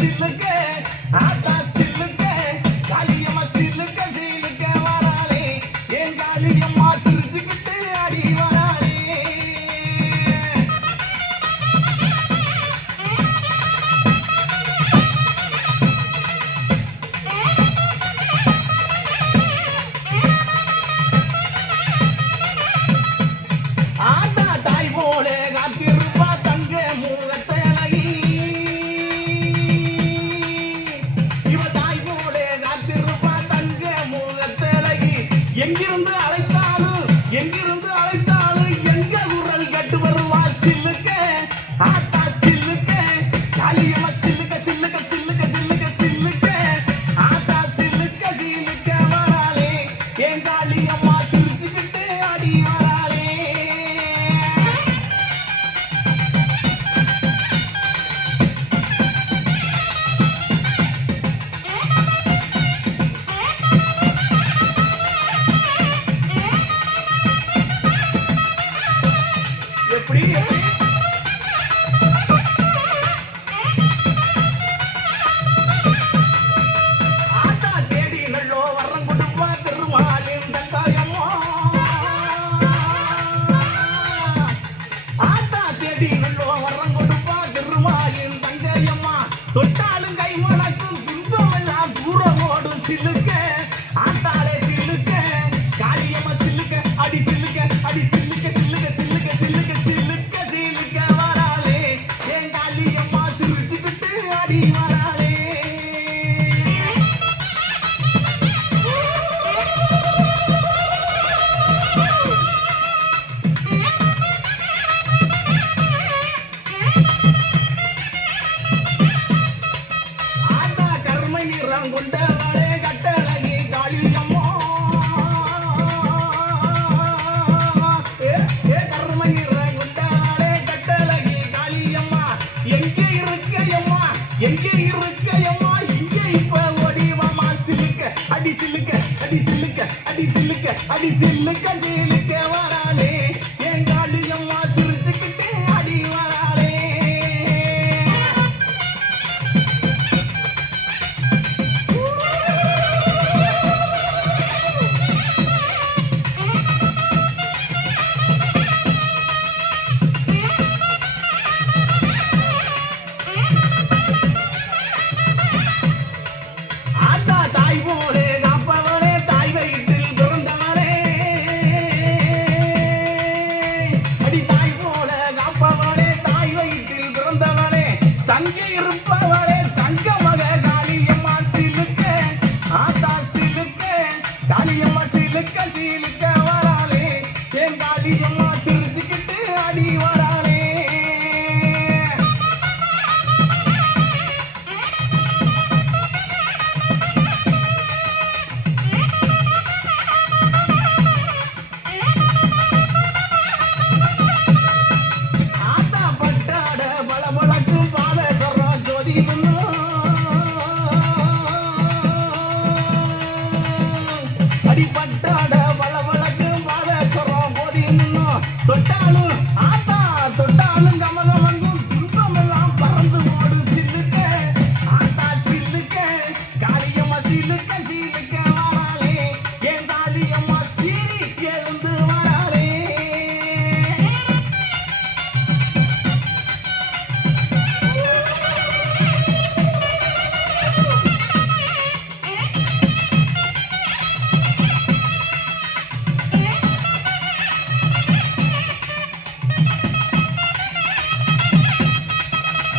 சில்லுக்கு ஆத்தா சில்லுக்கு காளியம்மா சில்லுக்கு சில்லுக்கு வராளே என் காளியம்மா சிரிச்சுக்கிட்டு அடி வராளே. ஆத்தா தாய் போல காத்திருப்பா தங்க மூகத்தழகி. இவ தாய் போல காத்திருப்பா தங்க மூகத்தழகி. எங்கிருந்து அழைத்தாலும் எங்கிருந்து அழைத்தாலும் எங்க குரல் கட்டு வருவா சில்லுக்க ஆத்தா சில்லுக்க காளியம்மா சில்லுக்க சில்லுக்க சில்லுக்க சில்லுக்க சில்லுக்க ஆத்தா சில்லுக்க சில்லுக்க வராளே என் காளியம்மா சிரிச்சுக்கிட்டு அடி வராளே. எப்படி எப்படி ஆத்தா தேடி நல்லோ வரம் கொடுப்பா திருமாலின் தங்காயம்மா. ஆத்தா தேடி நல்லோ வரம் கொடுப்பா திருமாலின் தங்காயம்மா. தொட்டாலும் கை மணக்கும் துன்பம் எல்லாம் தூரம் ஓடும் சில்லுக்க ஆத்தாலே சில்லுக்க காளியம்மா சில்லுக்க அடி சில்லுக்க அடி சில்லுக்க சில்லுக்க சில்லுக்க சில்லுக்க சில்லுக்க சில்லுக்க வராளே என் காளியம்மா சிரிச்சுக்கிட்டு அடி வராளே. ஆத்தா கர்மை நிறம் கொண்டவளே கட்டழகி காளியம்மா. கர்மை நிறம் கொண்டவளே கட்டழகி காளியம்மா. எங்கே இருக்கையம்மா எங்கே இருக்கையம்மா இங்கே இப்ப ஓடிவாமா சில்லுக்க அடி சில்லுக்க அடி சில்லுக்க அடி சில்லுக்க அடி சில்லுக்க சில்லுக்க வராளே என் காளியம்மா சிரிச்சுக்கிட்டு அடி வராளே. ஆத்தா தாய் போலே காப்பவளே தாய் வயிற்றில் பிறந்தவளே அடி தாய் போல காப்பவளே தாய் வயிற்றில் பிறந்தவளே தங்கி இருப்பவளே தங்க மக காளியம்மா சிலுக்க ஆத்தா சிலுக்க காளியம்மா சிலுக்க சிலுக்க வராளே என் காளியம்மா சிரிச்சுக்கிட்டு அடி வராளே. ஆத்தா பட்டாட பளபளக்கும் பாதசரம் ஜோதி அடி பட்டாட பளபளக்கும் பாதசரம் ஜோதி தொட்டாலும் ஆத்தா தொட்டாலும் கமகமங்கும் துன்பம் எல்லாம் பறந்து ஓடும் சில்லுக்க ஆத்தா சில்லுக்க காளியம்மா சில்லுக்க சில்லுக்க வராளே என் காளியம்மா சீறி எழுந்து வராளே.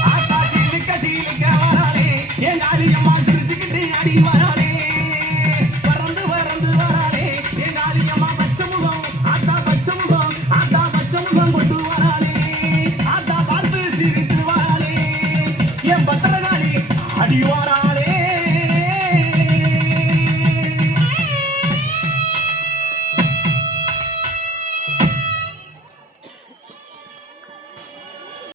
ஆத்தா சில்லுக்க சில்லுக்க வராளே என் காளியம்மா சிரிச்சுக்கிட்டு அடி வராளே. பறந்து பறந்து வராளே என் காளியம்மா பச்சை முகம் ஆத்தா பச்சை முகம் ஆத்தா பச்சை முகம் கொண்டு வராளே. ஆத்தா பார்த்து சிரித்து வராளே என் பத்திரகாளி அடி வாரா